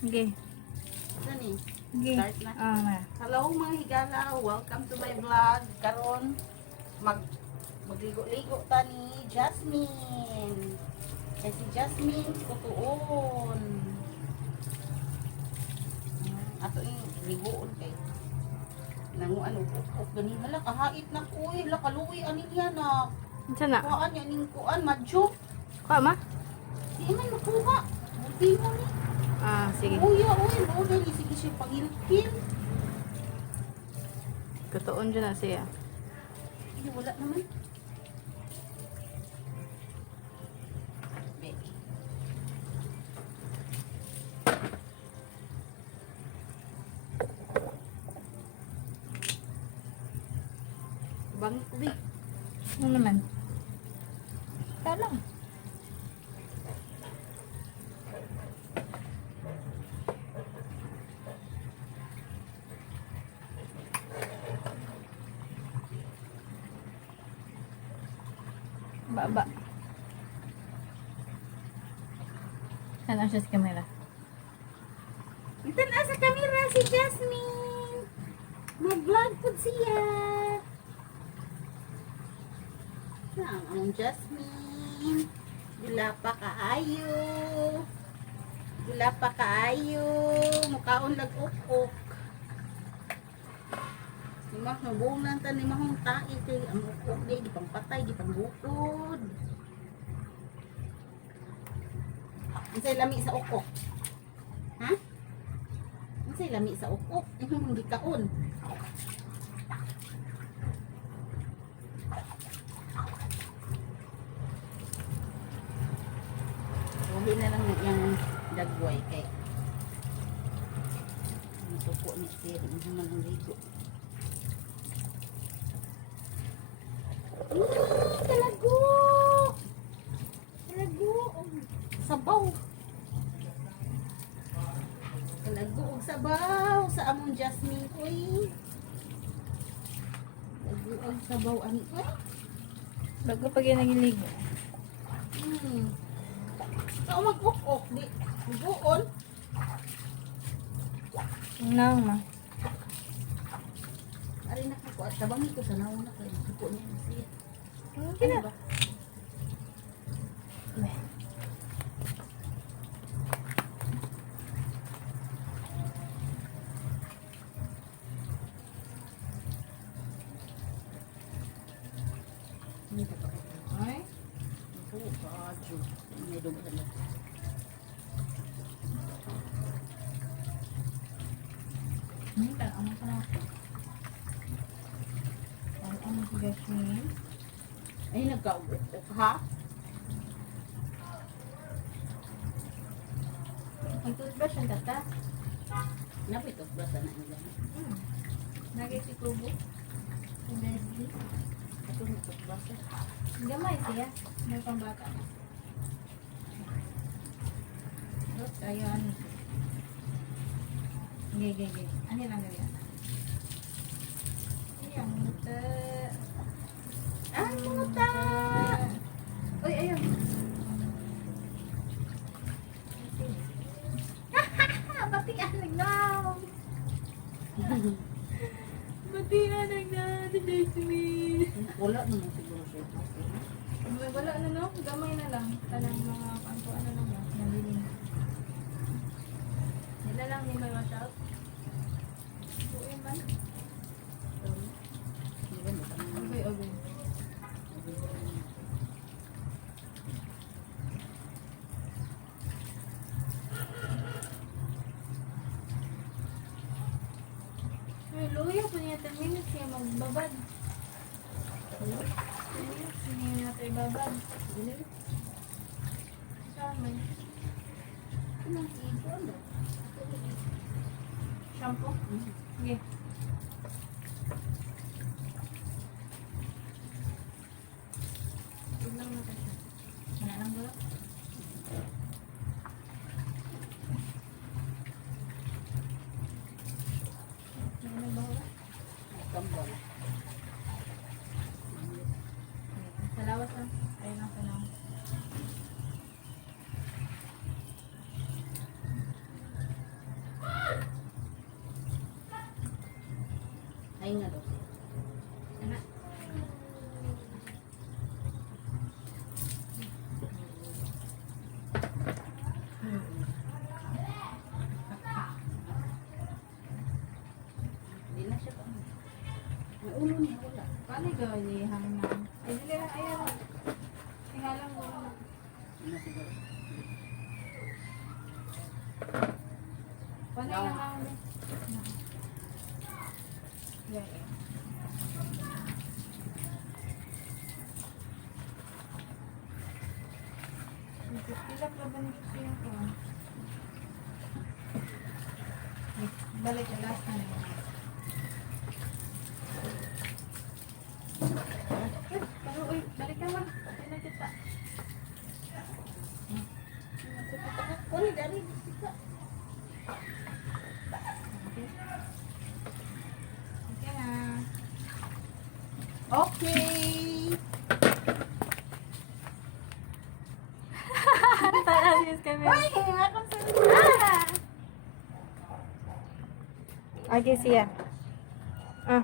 Okay. Sani? Okay. Start na. Na. Hello mga higala, welcome to my vlog. Karon magligo-ligo ta ni Jasmine. Kay si Jasmine kutuon. Ato yung ligoon kay nanguan ug gani hala kahait na kuy, hala kaluwi ani niya na. Unsa na? Kuan ya ning kuan madjo. Ka ma? Di man makuha. Buti mo ni. Sige. Uy, mo dali sige siya pangilkin. Katuon dyan na siya. Ay, wala naman. Be. Bangit ko, be. Ano naman? Ikaw lang. Baba. Ano siya sa camera? Ito na sa camera si Jasmine. Mag-vlog po siya. Saan ang Jasmine? Gula pa kaayo. Gula pa kaayo. Mukaon lag-ukok. Limah nabuong lang ta limah hong tae kay ang ukok di pang patay di pang bukod. Unsay lami sa ukok? Ha? Unsay lami sa ukok? Imong gikaon. Huwag na lang yung dagway kay ang suko ni Siri hindi man ang ligo. Talago! Talago! Sabaw! Talago og sabaw sa among Jasmine oy. Talago og sabaw ani oy. Bago pag yung nagiligo. Ikaw mag-ukok di. Buon. Nang ma. Ari na ko at tabangi ko sa naon na kay suko niya siya. Okay na. ba? Hindi ka pa ay. Ako ka ju. May dugo na. Ano ka na ako? Ano si Jasmine? Ay nagka-ukok ha? Mag-toothbrush ang tata? Napitok ba sa nila? Nagay si Kubo. Si Leslie. Ako napitok ba sa? Gamay siya. May pambata na. Tapos ayun. Gay. Ano lang gawin? Ayan, muta. Ah, muta! Uy, ayun. Bati nagnaw. Bati nagnaw. Jasmine. Wala naman siguro siya. Wala na no? Gamay na lang. Tanang mga kantuan na lang ba? Nabiling. Nila lang ni may wash out. Uy man. Okay. Uy, luya po niya 10 minutes siya magbabad. 10 minutes niya natin ibabad. Saan man? Shampoo? Sige. Tignan natin siya. Wala lang ba? Wala ba wala? Kambal. Salawas lang. Ayun lang sa lang. Pahinga daw siya. Anak. Hindi na siya pa. May ulo niya, wala. Paano gawin niya yung hangin? Ay, dili lang. Ayaw. Tingalang mo. Hindi na siguro. Paano yung hangin? Yeah, yeah. Pilap na ba nito siya ko? Balik yung last na yun. Pero, uy, balik ka ma. Hindi na kita. Uli, dari. Bisa. Okay na. Okay. Taas kami. Ay, ako sa Okay, siya. Ah.